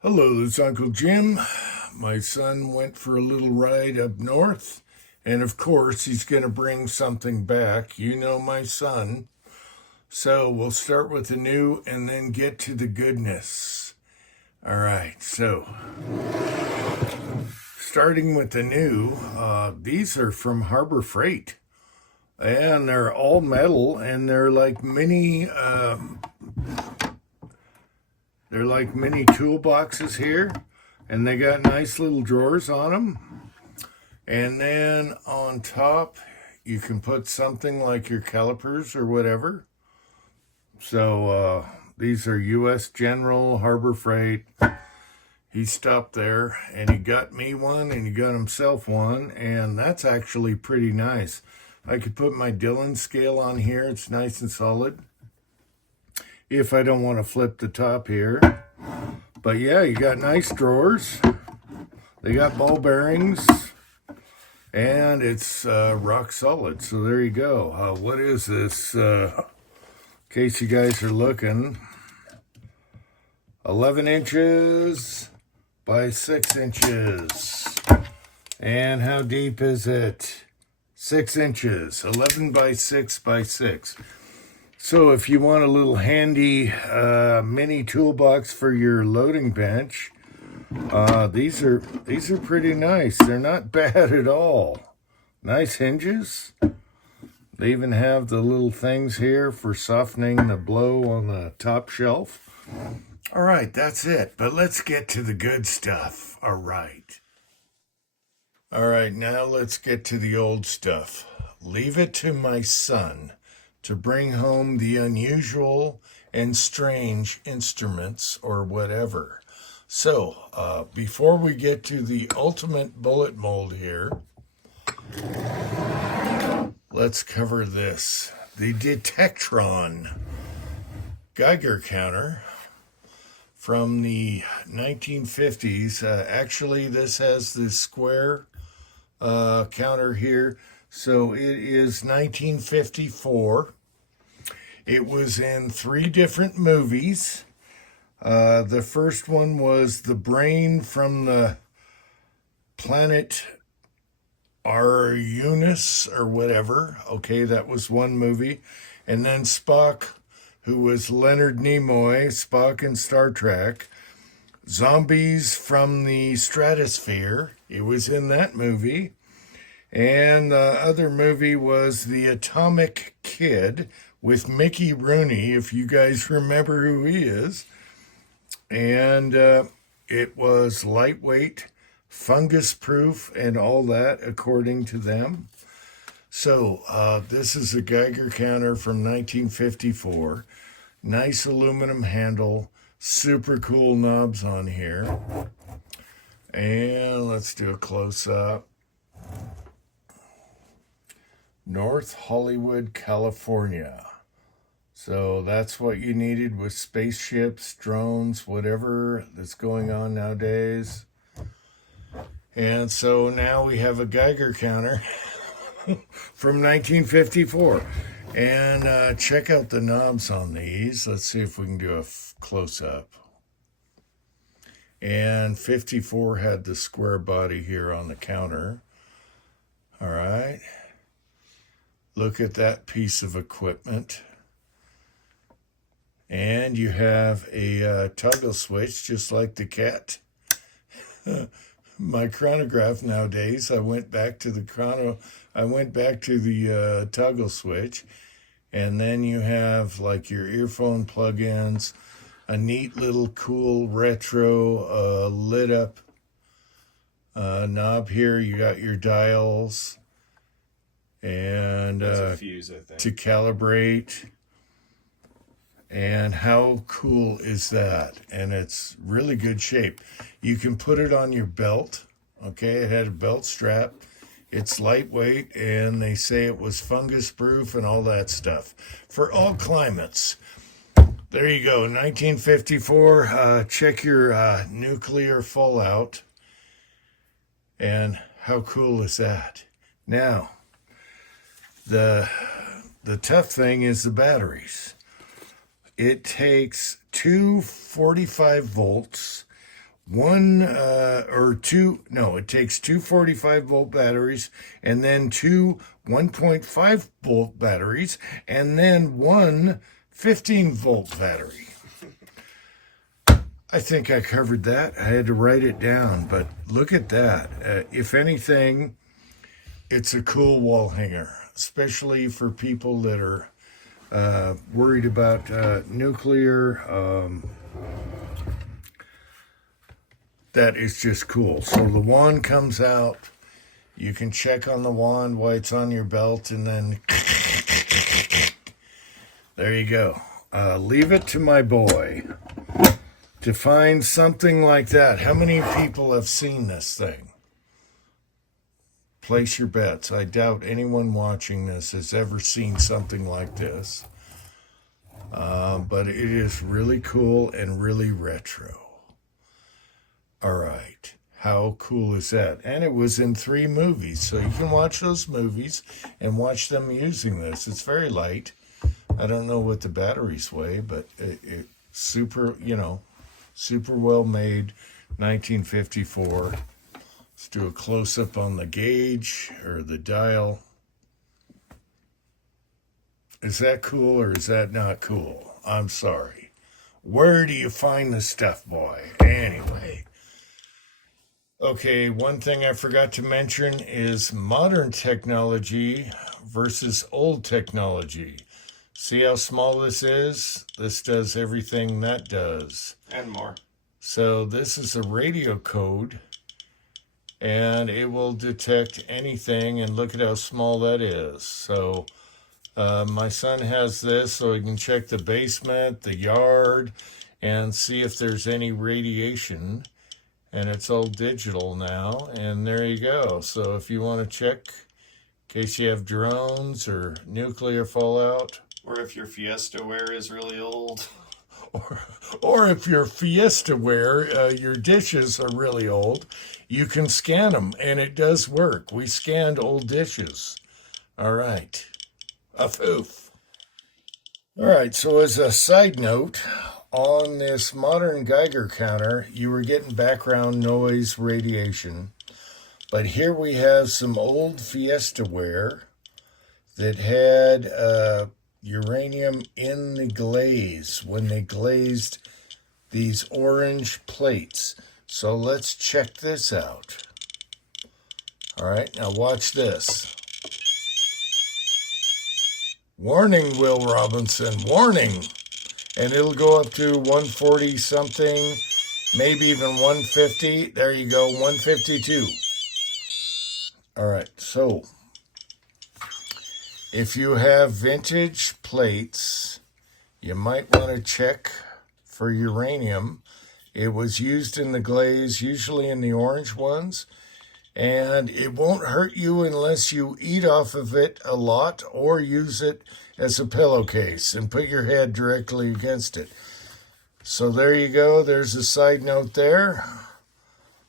Hello, it's Uncle Jim. My son went for a little ride up north, and of course, he's going to bring something back. You know my son. So we'll start with the new and then get to the goodness. All right, so starting with the new, these are from Harbor Freight, and they're all metal, and they're like mini toolboxes here, and they got nice little drawers on them. And then on top, you can put something like your calipers or whatever. So these are U.S. General Harbor Freight. He stopped there and he got me one and he got himself one, and that's actually pretty nice. I could put my Dillon scale on here. It's nice and solid if I don't want to flip the top here. But yeah, you got nice drawers. They got ball bearings, and it's rock solid. So there you go. What is this? In case you guys are looking, 11 inches by 6 inches. And how deep is it? 6 inches. 11 by 6 by 6. So if you want a little handy mini toolbox for your loading bench, these are pretty nice. They're not bad at all. Nice hinges. They even have the little things here for softening the blow on the top shelf. All right, that's it. But let's get to the good stuff. All right, now let's get to the old stuff. Leave it to my son to bring home the unusual and strange instruments or whatever. So, before we get to the ultimate bullet mold here, let's cover this. The Detectron Geiger counter from the 1950s. Actually, this has the square counter here. So it is 1954. It was in 3 different movies. The first one was The Brain from the Planet Arunius or whatever. Okay, that was one movie. And then Spock, who was Leonard Nimoy, Spock in Star Trek. Zombies from the Stratosphere. It was in that movie. And the other movie was The Atomic Kid with Mickey Rooney, if you guys remember who he is. And it was lightweight, fungus proof, and all that, according to them. So this is a Geiger counter from 1954. Nice aluminum handle, super cool knobs on here. And let's do a close-up. North Hollywood, California. So that's what you needed with spaceships, drones, whatever that's going on nowadays. And so now we have a Geiger counter from 1954. And check out the knobs on these. Let's see if we can do a close-up. And 54 had the square body here on the counter. All right. Look at that piece of equipment. And you have a toggle switch, just like the cat. My chronograph nowadays, I went back to the toggle switch. And then you have like your earphone plugins, a neat little cool retro lit up knob here. You got your dials. And a fuse, I think, to calibrate. And how cool is that? And it's really good shape. You can put it on your belt. Okay, it had a belt strap. It's lightweight, and they say it was fungus proof and all that stuff for all climates. There you go, 1954. Check your nuclear fallout. And how cool is that? Now, the tough thing is the batteries. It takes two 45 volts it takes two 45-volt batteries and then two 1.5-volt batteries and then one 15-volt battery. I think I covered that. I had to write it down, but look at that. If anything, it's a cool wall hanger, especially for people that are worried about nuclear. That is just cool. So the wand comes out. You can check on the wand while it's on your belt, and then there you go. Leave it to my boy to find something like that. How many people have seen this thing? Place your bets. I doubt anyone watching this has ever seen something like this. But it is really cool and really retro. All right. How cool is that? And it was in 3 movies, so you can watch those movies and watch them using this. It's very light. I don't know what the batteries weigh, but it super, super well made, 1954. Let's do a close-up on the gauge or the dial. Is that cool or is that not cool? I'm sorry. Where do you find the stuff, boy? Anyway. Okay, one thing I forgot to mention is modern technology versus old technology. See how small this is? This does everything that does. And more. So this is a radio code, and it will detect anything, and look at how small that is. So my son has this so he can check the basement, the yard, and see if there's any radiation. And it's all digital now, and there you go. So if you want to check in case you have drones or nuclear fallout, or if your Fiestaware is really old, or if your Fiestaware, your dishes are really old, you can scan them, and it does work. We scanned old dishes. All right. Afoof. All right, so as a side note, on this modern Geiger counter, you were getting background noise radiation. But here we have some old Fiestaware that had uranium in the glaze when they glazed these orange plates. So let's check this out. All right, now watch this. Warning, Will Robinson, warning. And it'll go up to 140 something, maybe even 150. There you go, 152. All right, so if you have vintage plates, you might want to check for uranium. It was used in the glaze, usually in the orange ones, and it won't hurt you unless you eat off of it a lot or use it as a pillowcase and put your head directly against it. So there you go. There's a side note there.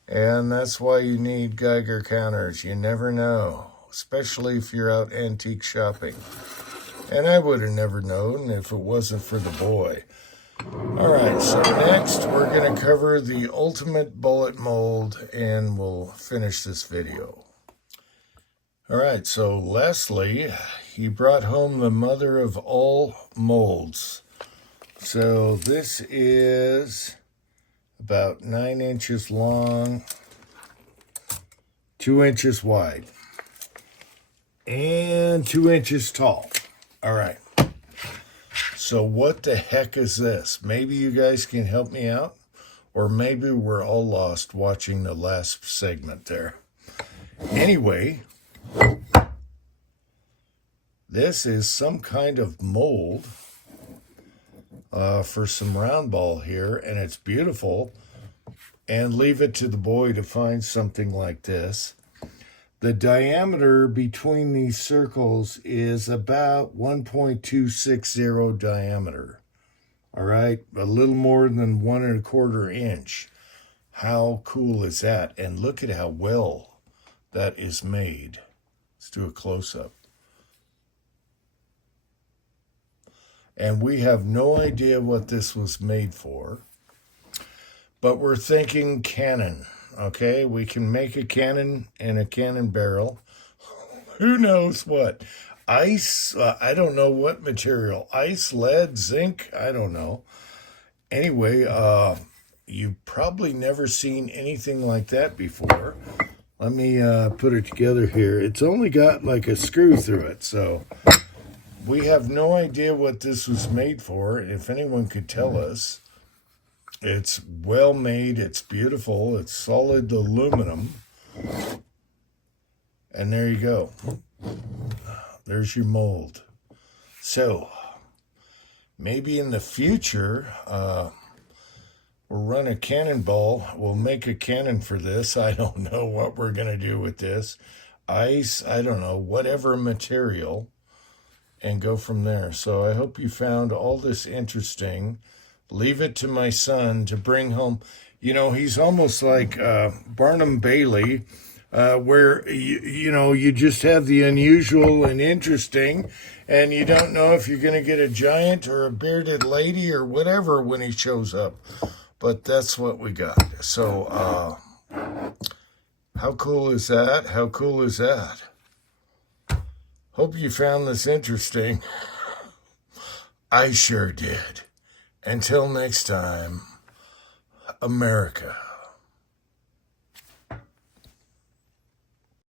And that's why you need Geiger counters. You never know, especially if you're out antique shopping. And I would have never known if it wasn't for the boy. All right, so next we're going to cover the ultimate bullet mold, and we'll finish this video. All right, so Leslie, he brought home the mother of all molds. So this is about 9 inches long, 2 inches wide, and 2 inches tall. All right. So what the heck is this? Maybe you guys can help me out, or maybe we're all lost watching the last segment there. Anyway, this is some kind of mold for some round ball here, and it's beautiful. And leave it to the boy to find something like this. The diameter between these circles is about 1.260 diameter. All right, a little more than 1.25 inch. How cool is that? And look at how well that is made. Let's do a close-up. And we have no idea what this was made for. but we're thinking cannon. Okay, we can make a cannon and a cannon barrel. Who knows what? Ice, I don't know what material. Ice, lead, zinc, I don't know. Anyway, you've probably never seen anything like that before. Let me put it together here. It's only got like a screw through it, so we have no idea what this was made for. If anyone could tell us, it's well made, it's beautiful, it's solid aluminum. And there you go. There's your mold. So, maybe in the future, we'll run a cannonball. We'll make a cannon for this. I don't know what we're going to do with this. Ice, I don't know, whatever material, and go from there. So I hope you found all this interesting. Leave it to my son to bring home. You know, he's almost like Barnum Bailey, where, you just have the unusual and interesting, and you don't know if you're going to get a giant or a bearded lady or whatever when he shows up. But that's what we got. So, how cool is that? How cool is that? Hope you found this interesting. I sure did. Until next time, America.